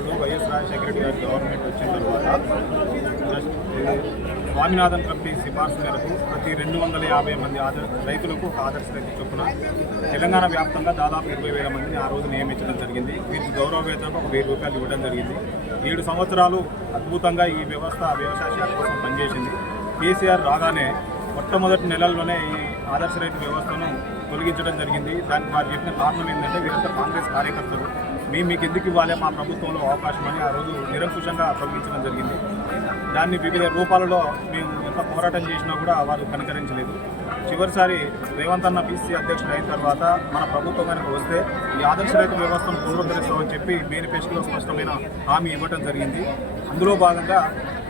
వాళ్ళు వైఎస్ రాజశేఖర రెడ్డి గారి గవర్నమెంట్ వచ్చిన తర్వాత స్వామినాథన్ కమిటీ సిఫార్సు మేరకు ప్రతి రెండు వందల యాభై మంది ఆదర్ రైతులకు ఒక ఆదర్శ రైతు చొప్పున తెలంగాణ వ్యాప్తంగా దాదాపు ఇరవై వేల మందిని ఆ రోజు నియమించడం జరిగింది. వీరికి గౌరవ వేతనం ఒక వెయ్యి రూపాయలు ఇవ్వడం జరిగింది. ఏడు సంవత్సరాలు అద్భుతంగా ఈ వ్యవస్థ వ్యవసాయ శాఖ కోసం పనిచేసింది. కేసీఆర్ రాగానే మొట్టమొదటి నెలల్లోనే ఈ ఆదర్శ రైతు వ్యవస్థను తొలగించడం జరిగింది. దానికి వారు చెప్పిన కారణం ఏంటంటే వీరంతా కాంగ్రెస్ కార్యకర్తలు మేము మీకు ఎందుకు ఇవ్వాలి? మా ప్రభుత్వంలో అవకాశం అని ఆ రోజు నిరంకుశంగా తొలగించడం జరిగింది. దాన్ని వివిధ రూపాలలో మేము ఎంత పోరాటం చేసినా కూడా వారు కనికరించలేదు. చివరిసారి రేవంత్ అన్న బీసీ అధ్యక్షుడు అయిన తర్వాత మన ప్రభుత్వం కనుక వస్తే ఈ ఆదర్శ రైతు వ్యవస్థను పునరుద్ధరిస్తామని చెప్పి మేనిఫెస్టోలో స్పష్టమైన హామీ ఇవ్వడం జరిగింది. అందులో భాగంగా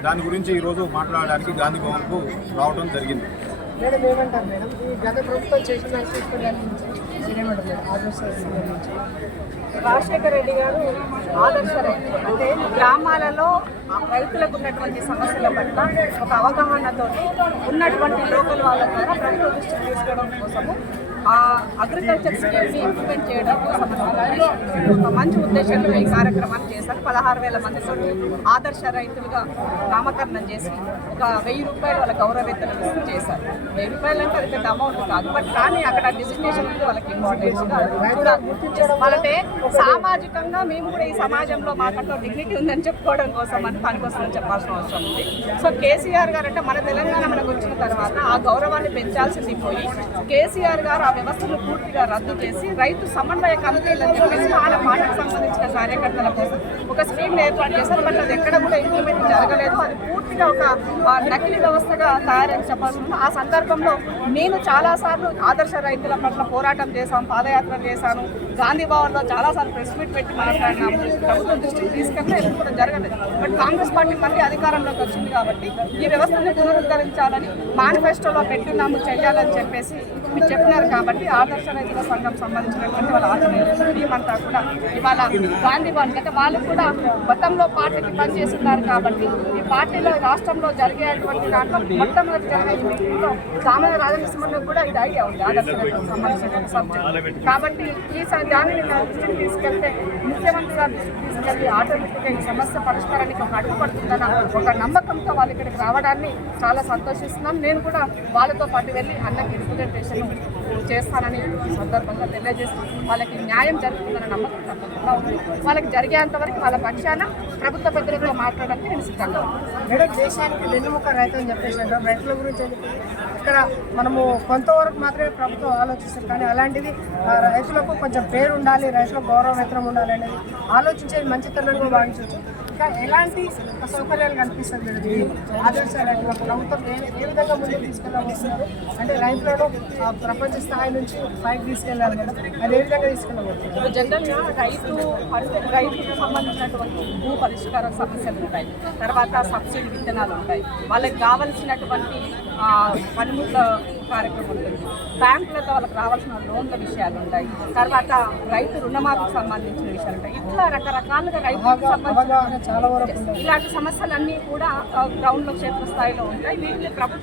దాని గురించి ఈరోజు మాట్లాడడానికి గాంధీ భవన్కు రావడం జరిగింది. మేడం ఏమంటారు మేడం? ఈ గత ప్రభుత్వం చేసిన తీసుకునే మేడం రాజశేఖర రెడ్డి గారు ఆదర్శ రైతు అంటే గ్రామాలలో రైతులకు ఉన్నటువంటి సమస్యల పట్ల ఒక అవగాహనతో ఉన్నటువంటి లోకల్ వాళ్ళ ద్వారా ప్రభుత్వ దృష్టికి తీసుకోవడం కోసము ఆ అగ్రికల్చర్ స్కీమ్ని ఇంప్లిమెంట్ చేయడం కోసం ఒక మంచి ఉద్దేశంతో ఈ కార్యక్రమాన్ని చేశారు పదహారు వేల మందితో ఆదర్శ రైతులుగా నామకరణం చేసి ఒక వెయ్యి రూపాయలు వాళ్ళ గౌరవ వేతనం చేశారు. వెయ్యి రూపాయలు అంటే అది పెద్ద అమౌంట్ కాదు. బట్ కానీ అక్కడ డిజిగ్నేషన్ ఉంది వాళ్ళకి ఇంపార్టెన్స్ కూడా వాళ్ళంటే సామాజికంగా మేము కూడా ఈ సమాజంలో మాకంటూ డిగ్నిటీ ఉందని చెప్పుకోవడం కోసం అని పనికొస్తుందని చెప్పాల్సిన అవసరం ఉంది. సో కేసీఆర్ గారు అంటే మన తెలంగాణ మనకు వచ్చిన తర్వాత ఆ గౌరవాన్ని పెంచాల్సింది పోయి కేసీఆర్ గారు వ్యవస్థను పూర్తిగా రద్దు చేసి రైతు సమన్వయ కమిటీలు చెప్పేసి వాళ్ళ పాటకు సంబంధించిన కార్యకర్తల కోసం ఒక స్కీమ్ని ఏర్పాటు చేశారు. బట్ అది ఎక్కడ కూడా ఇంప్లిమెంట్ జరగలేదు. అది పూర్తిగా ఒక ఆ, నకిలీ వ్యవస్థగా తయారని చెప్పాల్సి ఉంది. ఆ సందర్భంలో నేను చాలాసార్లు ఆదర్శ రైతుల పట్ల పోరాటం చేశాను పాదయాత్ర చేశాను. గాంధీ భవన్లో చాలాసార్లు ప్రెస్ మీట్ పెట్టి మాట్లాడినాము. ప్రభుత్వం దృష్టికి తీసుకెళ్తే ఎప్పుడు కూడా జరగలేదు. బట్ కాంగ్రెస్ పార్టీ మళ్ళీ అధికారంలోకి వచ్చింది కాబట్టి ఈ వ్యవస్థను పునరుద్ధరించాలని మేనిఫెస్టోలో పెట్టున్నాము చేయాలని చెప్పేసి మీరు చెప్పినారు కాబట్టి ఆదర్శ రైతుల సంఘం సంబంధించినటువంటి వాళ్ళ ఆర్గనైజేషన్ టీం అంతా కూడా ఇవాళ గాంధీ భవన్ అయితే వాళ్ళు కూడా గతంలో పార్టీకి పనిచేస్తున్నారు కాబట్టి ఈ పార్టీలో రాష్ట్రంలో జరిగేటువంటి దాంట్లో మొట్టమొదటి జరిగే ఈ మీటింగ్లో సామాన్య రాజకృష్ణకు కూడా ఇది ఐడియా ఉంది ఆదర్శ రైతులకు సంబంధించిన సబ్జెక్ట్. కాబట్టి ఈ స- దానిని దృష్టికి తీసుకెళ్తే ముఖ్యమంత్రి గారి దృష్టికి తీసుకెళ్ళి ఆటోమేటిక్గా ఈ సమస్య పరిష్కారానికి ఒక అడ్డుపడుతుందన్న ఒక నమ్మకంతో వాళ్ళు ఇక్కడికి రావడాన్ని చాలా సంతోషిస్తున్నాం. నేను కూడా వాళ్ళతో పాటు వెళ్ళి అన్నకి రిప్రజెంటేషన్ చేస్తానని ఈ సందర్భంగా తెలియజేసి వాళ్ళకి న్యాయం జరుగుతుందన్న నమ్మకం తప్పకుండా ఉంది. వాళ్ళకి జరిగేంత వరకు వాళ్ళ పక్షాన ప్రభుత్వ పెద్దలతో మాట్లాడడానికి నేను సిద్ధంగా మేడం దేశానికి వెన్నుముక రైతు అని చెప్పేసి రైతుల గురించి ఇక్కడ మనము కొంతవరకు మాత్రమే ప్రభుత్వం ఆలోచిస్తారు కానీ అలాంటిది ఆ, రైతులకు కొంచెం పేరు ఉండాలి రైతులకు గౌరవ వేతనం ఉండాలి అనేది ఆలోచించేది మంచితనంగా భావించవచ్చు ఇంకా ఎలాంటి సౌకర్యాలు కనిపిస్తుంది మేడం? ఆదర్శ ప్రభుత్వం ఏ ఏ విధంగా ముందుకు తీసుకెళ్ళబోతున్నారు? అంటే రైతులను ప్రపంచ స్థాయి నుంచి పైకి తీసుకెళ్ళాలి మేడం అది ఏ విధంగా తీసుకెళ్ళబోతున్నారు? జనరల్గా రైతు పరి- రైతుకు సంబంధించినటువంటి భూ పరిష్కార సమస్యలు ఉంటాయి. తర్వాత సబ్సిడీ విత్తనాలు ఉంటాయి. వాళ్ళకి కావలసినటువంటి ఆ, పనిముట్ల కార్యక్రమం ఉంటుంది. బ్యాంకులతో వాళ్ళకి రావాల్సిన లోన్ల విషయాలు ఉంటాయి. తర్వాత రైతు రుణమాఫీకి సంబంధించిన విషయాలు ఉంటాయి. ఇట్లా రకరకాలుగా రైతులకు సంబంధించిన ఇలాంటి సమస్యలన్నీ కూడా గ్రౌండ్లో క్షేత్రస్థాయిలో ఉంటాయి. వీటిని ప్రభుత్వం